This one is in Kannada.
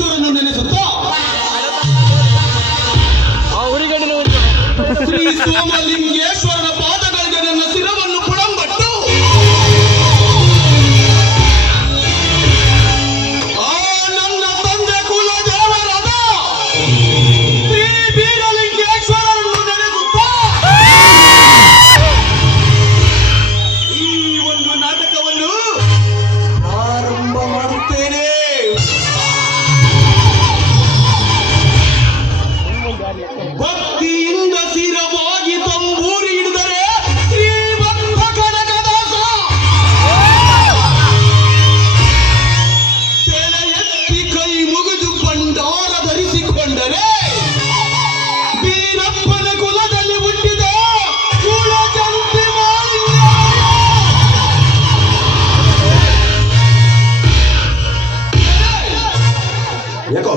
ಲಿಂಗೇಶ್ವರನ್ನು ನೆನೆಸುತ್ತಾ ಶ್ರೀ ಸೋಮಲಿಂಗೇಶ್ವರನ ಪಾದಗಳಿಗೆ ನನ್ನ ಶಿರವನ್ನು ಪುಡಂಬಟ್ಟು ಆ ನನ್ನ ತಂದೆ ಕುಲದೇವರಾದ ಶ್ರೀ ಬೀರಲಿಂಗೇಶ್ವರನನ್ನು ನೆನೆಸುತ್ತಾ ಈ ಒಂದು ನಾಟಕವನ್ನು ಪ್ರಾರಂಭ ಮಾಡುತ್ತೇನೆ. ಭಕ್ತಿಯಿಂದ ಸ್ಥಿರವಾಗಿ ತಂಬೂರಿ ಹಿಡಿದರೆ ಶ್ರೀಮಂತ ಕನಕದಾಸ, ತಲೆ ಎತ್ತಿ ಕೈ ಮುಗಿದು ಭಂಡಾರ ಧರಿಸಿಕೊಂಡರೆ ಬೀರಪ್ಪನ ಕುಲದಲ್ಲಿ ಹುಟ್ಟಿದ ಕುಲಜಂತಿ ಮಾಲಿಂಗ. ಯಾಕೋ